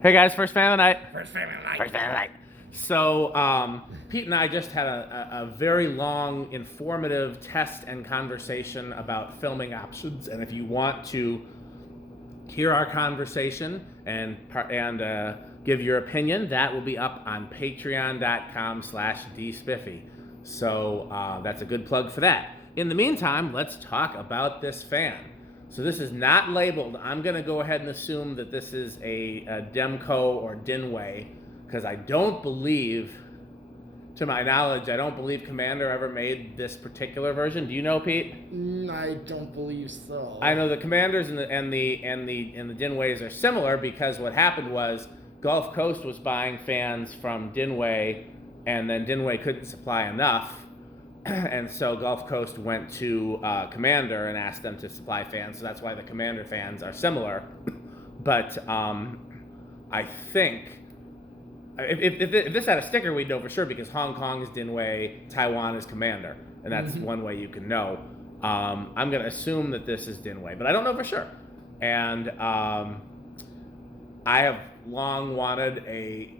Hey guys, first fan of the night. First fan of the night. First fan of the night. So Pete and I just had a very long, informative test and conversation about filming options. And if you want to hear our conversation and give your opinion, that will be up on patreon.com/dspiffy. So that's a good plug for that. In the meantime, let's talk about this fan. So this is not labeled. I'm going to go ahead and assume that this is a DEMCO or Dinway, because I don't believe, to my knowledge, I don't believe Commander ever made this particular version. Do you know, Pete? I don't believe so. I know the Commanders and the Dinways are similar, because what happened was Gulf Coast was buying fans from Dinway, and then Dinway couldn't supply enough. And so Gulf Coast went to Commander and asked them to supply fans, so that's why the Commander fans are similar. But I think if this had a sticker, we'd know for sure, because Hong Kong is Dinway, Taiwan is Commander, and that's one way you can know. I'm going to assume that this is Dinway, but I don't know for sure. And I have long wanted a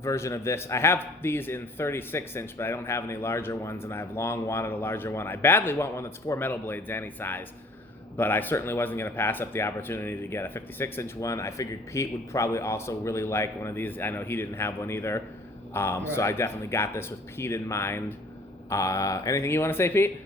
version of this. I have these in 36-inch, but I don't have any larger ones, and I've long wanted a larger one. I badly want one that's 4 metal blades any size, but I certainly wasn't going to pass up the opportunity to get a 56-inch one. I figured Pete would probably also really like one of these. I know he didn't have one either, so I definitely got this with Pete in mind. Anything you want to say, Pete?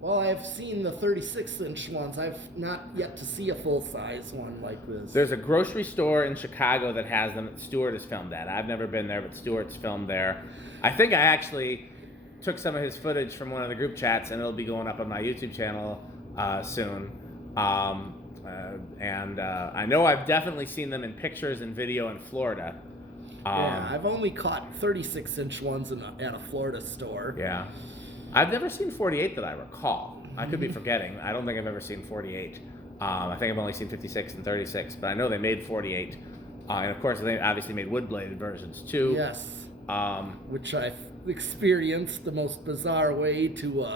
Well, I've seen the 36-inch ones. I've not yet to see a full-size one like this. There's a grocery store in Chicago that has them that Stuart has filmed at. I've never been there, but Stuart's filmed there. I think I actually took some of his footage from one of the group chats, and it'll be going up on my YouTube channel soon. I know I've definitely seen them in pictures and video in Florida. Yeah, I've only caught 36-inch ones at a Florida store. Yeah. I've never seen 48 that I recall. I could be forgetting. I don't think I've ever seen 48. I think I've only seen 56 and 36, but I know they made 48. And of course, they obviously made wood-bladed versions too. Yes. Which I've experienced the most bizarre way to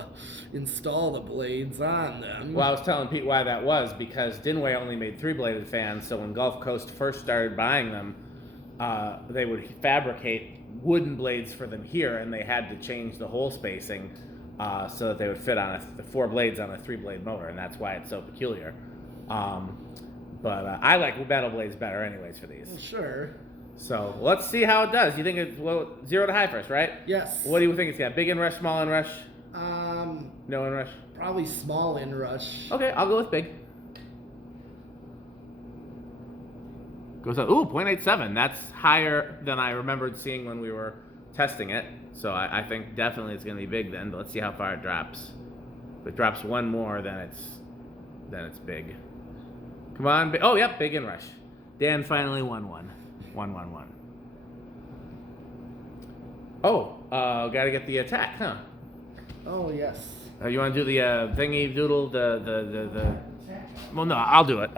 install the blades on them. Well, I was telling Pete why that was, because Dinway only made 3-bladed fans, so when Gulf Coast first started buying them, they would fabricate wooden blades for them here, and they had to change the hole spacing so that they would fit on the 4 blades on a 3-blade motor, and that's why it's so peculiar. But I like metal blades better anyways for these. Well, sure. So let's see how it does. You think it's 0 to high first, right? Yes. What do you think it's got? Big inrush, small inrush? No inrush? Probably small inrush. Okay, I'll go with big. Goes up, 0.87. That's higher than I remembered seeing when we were testing it. So I think definitely it's going to be big then, but let's see how far it drops. If it drops one more, then it's big. Come on, yep, big inrush. Dan finally won one. 1-1-1. Got to get the attack, huh? Oh, yes. You want to do the thingy doodle, the well, no, I'll do it.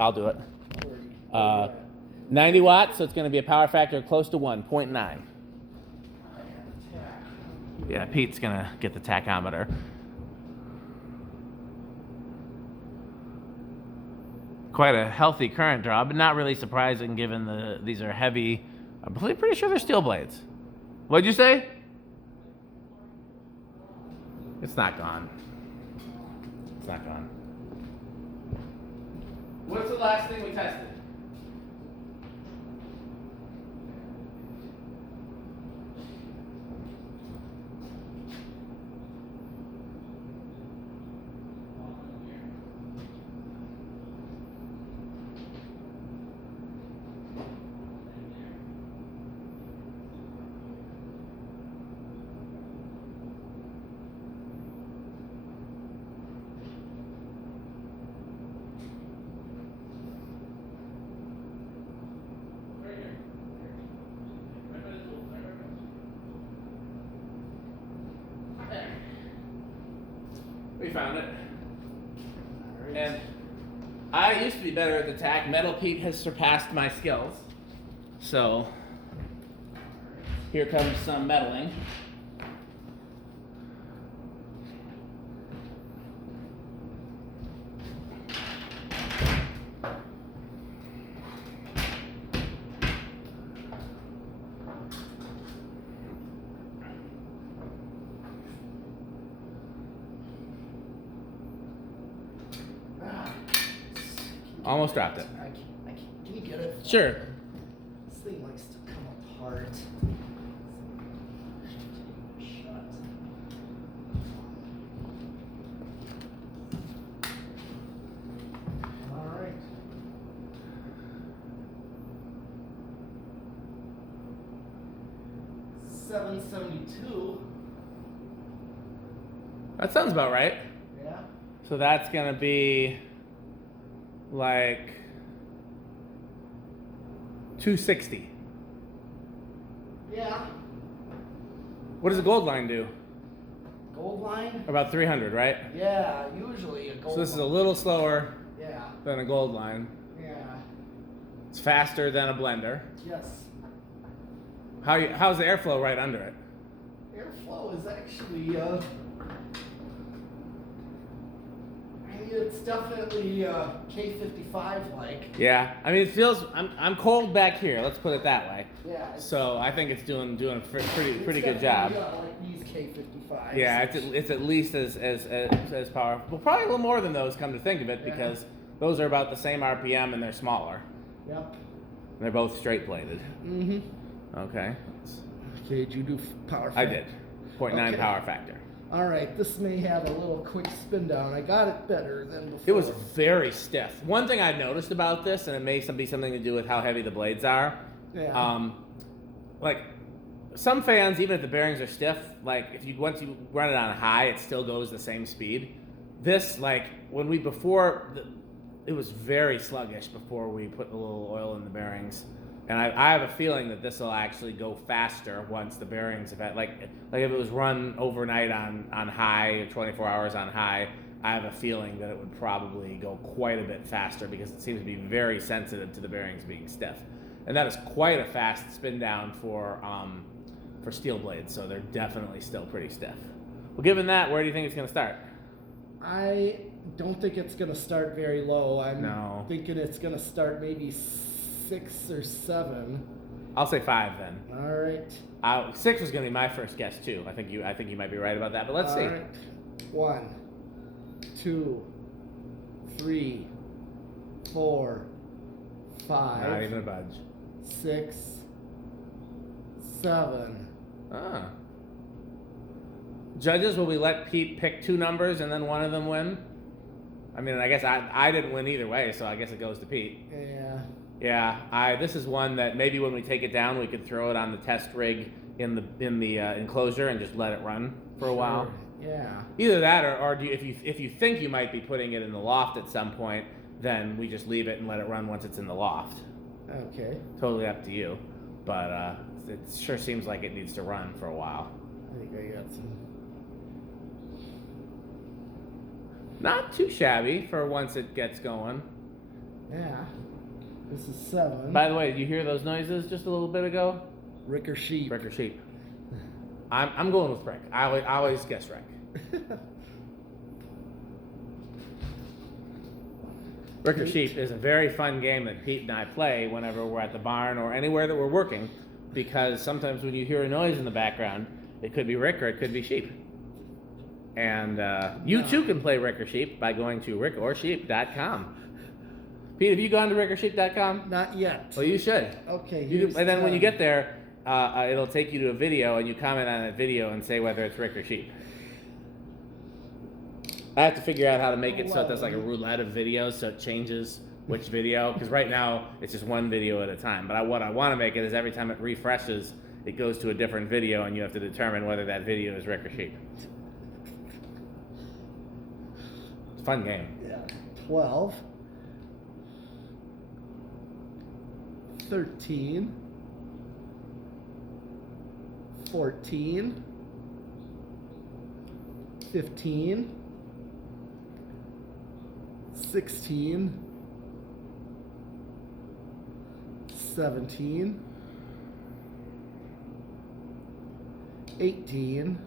90 watts, so it's going to be a power factor close to 1.9. Yeah, Pete's going to get the tachometer. Quite a healthy current draw, but not really surprising given these are heavy. I'm pretty sure they're steel blades. What'd you say? It's not gone. It's not gone. What's the last thing we tested? We found it. Right. And I used to be better at the tack. Metal Pete has surpassed my skills. So here comes some metaling. Almost dropped it. Can you get it? Sure. This thing likes to come apart. Shut. All right. $772. That sounds about right. Yeah. So that's gonna be like 260. Yeah. What does a gold line do? Gold line? About 300, right? Yeah, usually a gold So this is a line. little slower Yeah. than a gold line. Yeah. It's faster than a blender. Yes. How's the airflow right under it? Airflow is actually, it's definitely K55 like. Yeah, I mean it feels. I'm cold back here. Let's put it that way. Yeah. So I think it's doing a pretty good It's job. definitely, like these K55s. Yeah, it's at least as powerful. Well, probably a little more than those. Come to think of it, Yeah. because those are about the same RPM and they're smaller. Yep. And they're both straight bladed. Mm-hmm. Okay. Okay, did you do power I factor? did. 0.9 Okay. power factor. All right, this may have a little quick spin down. I got it better than before. It was very stiff. One thing I noticed about this, and it may be something to do with how heavy the blades are. Yeah. Like some fans, even if the bearings are stiff, like once you run it on high, it still goes the same speed. This, like it was very sluggish before we put a little oil in the bearings. And I have a feeling that this will actually go faster once the bearings have had, like if it was run overnight on high, 24 hours on high, I have a feeling that it would probably go quite a bit faster because it seems to be very sensitive to the bearings being stiff. And that is quite a fast spin down for steel blades, so they're definitely still pretty stiff. Well, given that, where do you think it's going to start? I don't think it's going to start very low. I'm No. thinking it's going to start maybe 6 or 7. I'll say 5 then. All right. 6 was going to be my first guess too. I think you might be right about that, but let's see. All right. 1, 2, 3, 4, 5. Not even a budge. 6, 7. Ah. Judges, will we let Pete pick 2 numbers and then one of them win? I mean, I guess I didn't win either way, so I guess it goes to Pete. Yeah. Yeah, this is one that maybe when we take it down, we could throw it on the test rig in the enclosure and just let it run for a while. Yeah. Either that, or if you think you might be putting it in the loft at some point, then we just leave it and let it run once it's in the loft. Okay. Totally up to you, but it sure seems like it needs to run for a while. I think I got some. Not too shabby for once it gets going. Yeah. This is 7. By the way, did you hear those noises just a little bit ago? Rick or sheep? Rick or sheep? I'm going with Rick. I always guess Rick. Rick or sheep is a very fun game that Pete and I play whenever we're at the barn or anywhere that we're working, because sometimes when you hear a noise in the background, it could be Rick or it could be sheep. And you too can play Rick or Sheep by going to rickorsheep.com. Pete, have you gone to rickorsheep.com? Not yet. Well, you should. Okay. And then when you get there, it'll take you to a video, and you comment on that video and say whether it's Rick or Sheep. I have to figure out how to make it so it does like a roulette of videos, so it changes which video. Because right now it's just one video at a time. But what I want to make it is every time it refreshes, it goes to a different video, and you have to determine whether that video is Rick or Sheep. It's a fun game. Yeah. 12. 13. 14. 15. 16. 17. 18.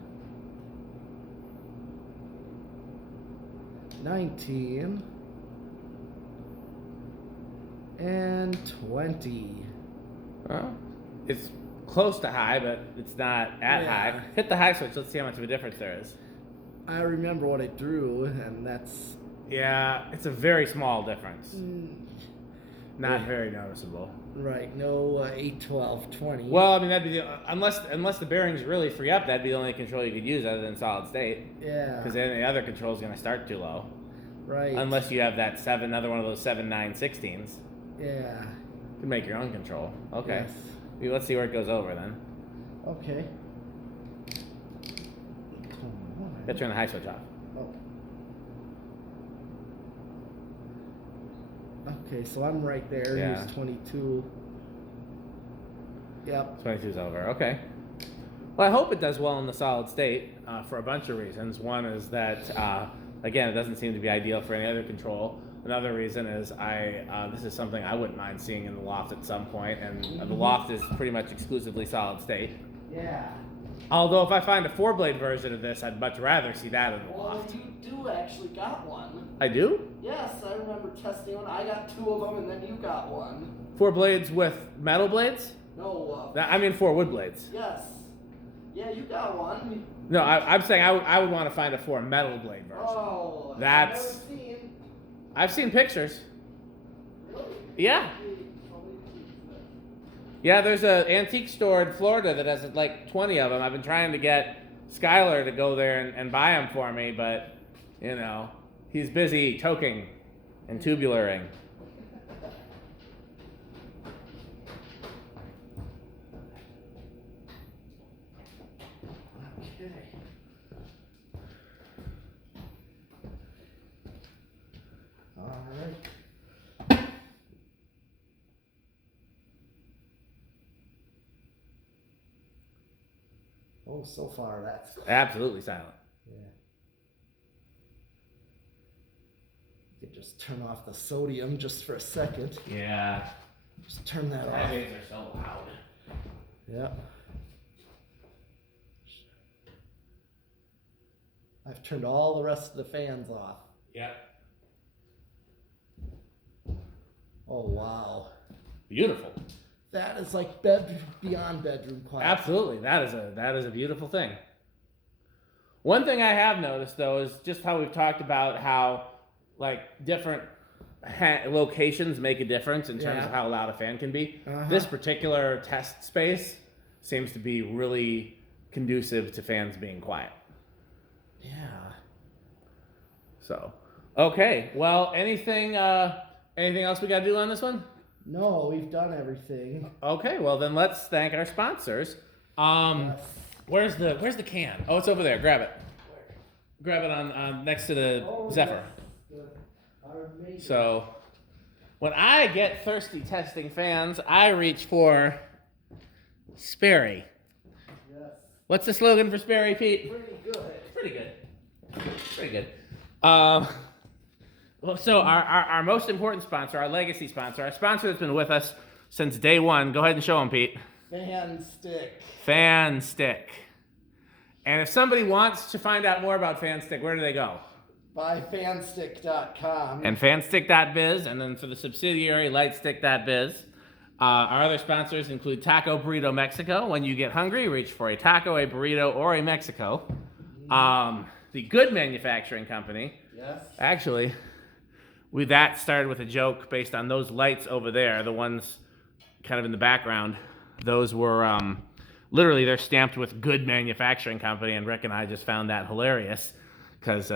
19. And 20. Well, it's close to high, but it's not at high. Hit the high switch. Let's see how much of a difference there is. I remember what I drew, and that's Yeah, it's a very small difference. Not very noticeable. Right, no 8, 12, 20. Well, I mean, that'd be unless the bearings really free up, that'd be the only control you could use other than solid state. Yeah. Because any other control is going to start too low. Right. Unless you have that another one of those 7/9/16s. Yeah. You can make your own control. Okay. Yes. Let's see where it goes over then. Okay. Gotta turn the high switch off. Oh. Okay, so I'm right there. Yeah. Here's 22. Yep. 22's over. Okay. Well, I hope it does well in the solid state for a bunch of reasons. One is that, again, it doesn't seem to be ideal for any other control. Another reason is this is something I wouldn't mind seeing in the loft at some point, and the loft is pretty much exclusively solid state. Yeah. Although if I find a 4-blade version of this, I'd much rather see that in the Well, loft. you do actually got one. I do? Yes, I remember testing one. I got 2 of them, and then you got one. 4 blades with metal blades? No. I mean 4 wood blades. Yes. Yeah, you got one. No, I'm saying I would want to find a 4 metal blade version. Oh. That's. I've never seen. I've seen pictures. Really? Yeah. Yeah, there's an antique store in Florida that has like 20 of them. I've been trying to get Skylar to go there and buy them for me, but, you know, he's busy toking and tubularing. Okay. All right. Oh, so far that's cool. Absolutely silent. Yeah. You could just turn off the sodium just for a second. Yeah. Just turn that off. Headphones are so loud. Yeah. I've turned all the rest of the fans off. Yep. Oh, wow. Beautiful. That is like beyond bedroom quality. Absolutely. That is a beautiful thing. One thing I have noticed though is just how we've talked about how like different locations make a difference in terms of how loud a fan can be. This particular test space seems to be really conducive to fans being quiet. Yeah. So, okay. Well, anything else we got to do on this one? No, we've done everything. Okay, well then let's thank our sponsors. Yes. Where's the can? Oh, it's over there. Grab it. Grab it on next to the Zephyr. So, when I get thirsty testing fans, I reach for Sperry. Yes. What's the slogan for Sperry, Pete? Pretty good. Pretty good. Pretty good. Well, so our most important sponsor, our legacy sponsor, our sponsor that's been with us since day one. Go ahead and show him, Pete. Fan stick. Fan Stick. And if somebody wants to find out more about Fan Stick, where do they go? Buyfanstick.com. And fanstick.biz, and then for the subsidiary, lightstick.biz. Our other sponsors include Taco Burrito Mexico. When you get hungry, reach for a taco, a burrito, or a Mexico. The Good Manufacturing Company. Yes. Actually, that started with a joke based on those lights over there, the ones kind of in the background. Those were literally, they're stamped with Good Manufacturing Company, and Rick and I just found that hilarious because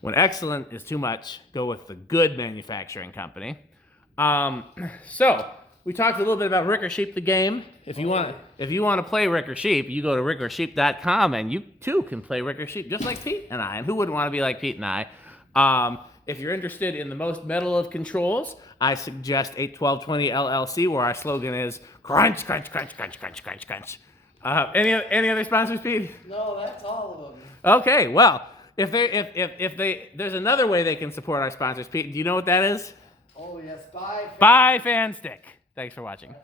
when excellent is too much, go with the Good Manufacturing Company. So we talked a little bit about Rick or Sheep the game. If you want to play Rick or Sheep, you go to rickorsheep.com, and you too can play Rick or Sheep just like Pete and I. And who wouldn't want to be like Pete and I? If you're interested in the most metal of controls, I suggest 81220 LLC, where our slogan is crunch, crunch, crunch, crunch, crunch, crunch, crunch. Any other sponsors, Pete? No, that's all of them. Okay, well, if there's another way they can support our sponsors, Pete. Do you know what that is? Oh yes, Buy Fan Stick. Thanks for watching.